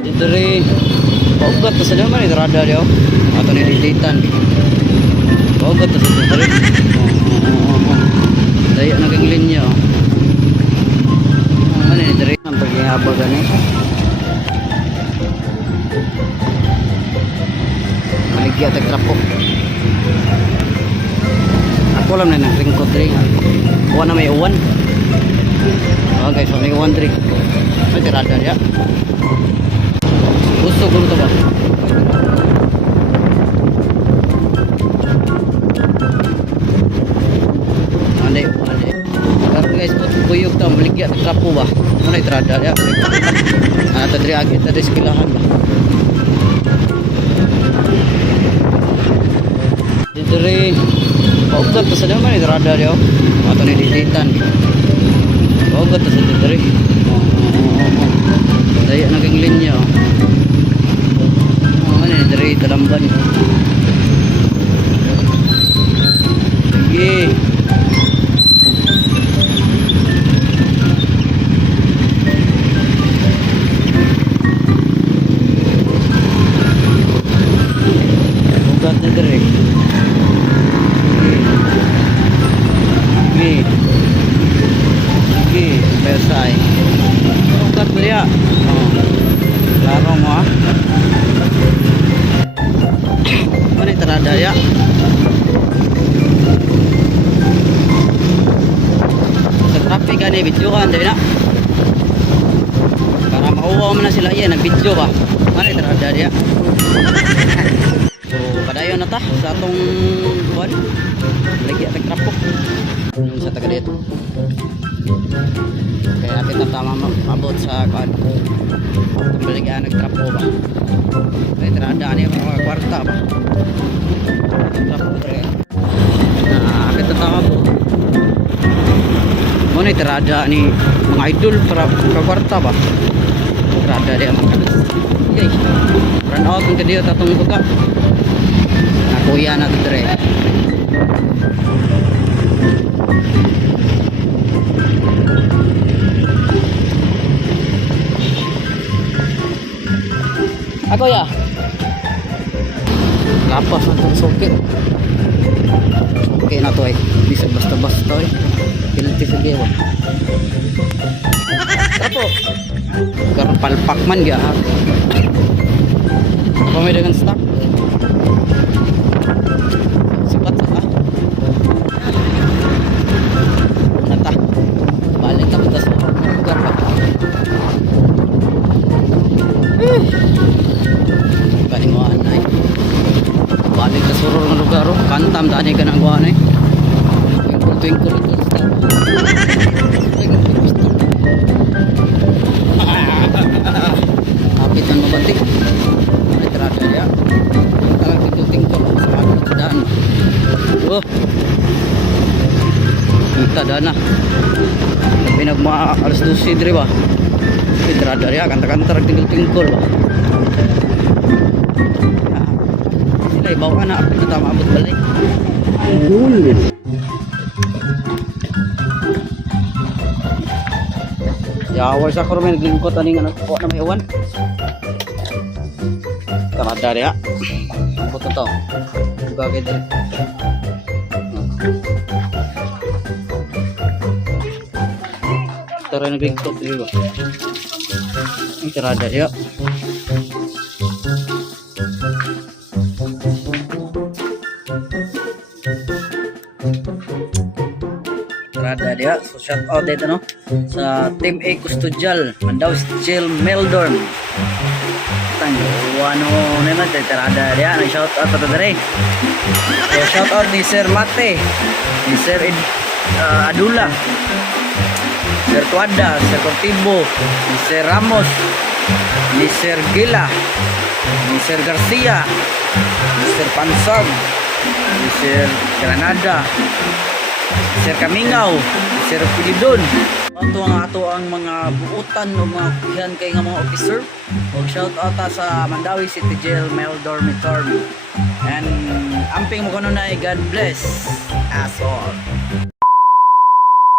Dari paugat sa naman ni rada dia atau ni diditan. Paugat sa dari. Daya naging linya. Ano ni dari ang paghihaba gani. Maligya tag trapo. Ako lang na ringkot ring. Kuha na may uwan. Okay, so may uwan ring. Ay tirada dia. Gusto ko ito ba? Andi. Karena guys, buyog tau maligya trapo ba? Ano itrada ya? Tadri agi tadri sekilahan ba? Dari paugat sa naman itrada dia. Atau ni diditan. Paugat sa dari. Daya naging linya. Dari talamban. Sige. Bukat na dari. Sige. Sige. Pesay. Bukat mo ya. Laro mo ah. Mana terada ya? Tapi kan ni video kan deh nak. Para mauwa man sila yan nag-video ba? Mana terada dia? So padayon na ta sa atong buwan. Lagi atak trapok. Sa taga dito. Kaya kita tama mabot sa kuan. Kembali ka nagtrapo ba? May terada ni mga kwarta ba? Kita tama po. Muna terada ni mga idol para kwarta ba? Terada dia mga. Okay. Run out ng kadiyo tatong buka. Nakuya na ito dire. Ako ya. Lapas na itong suki. Suki na ito eh. Bisa basta-basta eh. Piliti sa gewa. Tapo. Karang palpak man gaya. Apa may dengan stock? Sipat sa ka. Nata. Balik na kita sa lugar pa. Kalimuan na eh. Balik na suror ng lugar oh. Kantam dani ka ng buwan eh. Twinkle ito. Kapit ang mabatik. Ay trada ya. Talagang twinkle sa daan. Oh. Kita dana. Pinagma alas 12 diri ba? Trada ya kanta-kanta twinkle ba. Bawa na ako na maabot balay. Yawar sa karon naglingkot ani nga nagkuha na may uwan. Kamada dia. Abot to. Bagay dali. Tara naglingkot dili ba? Ang tirada dia. Rada dia, so shout out dito no sa Team A Custodial, Mandawi Jail Meldorm. Tango ano naman dito rada dia, shout out to dire. So shout out ni Sir Mate, ni Sir Adula, Sir Tuada, Sir Cortibo, ni Sir Ramos, ni Sir Gila, ni Sir Garcia, ni Sir Pansag, ni Sir Granada, Sir Kamingaw, Sir Pilidon. Ato ang mga buutan o mga kuyan kay nga mga officer. O shout out sa Mandawi City Jail Male Dormitory. And amping mo kuno na God bless us all.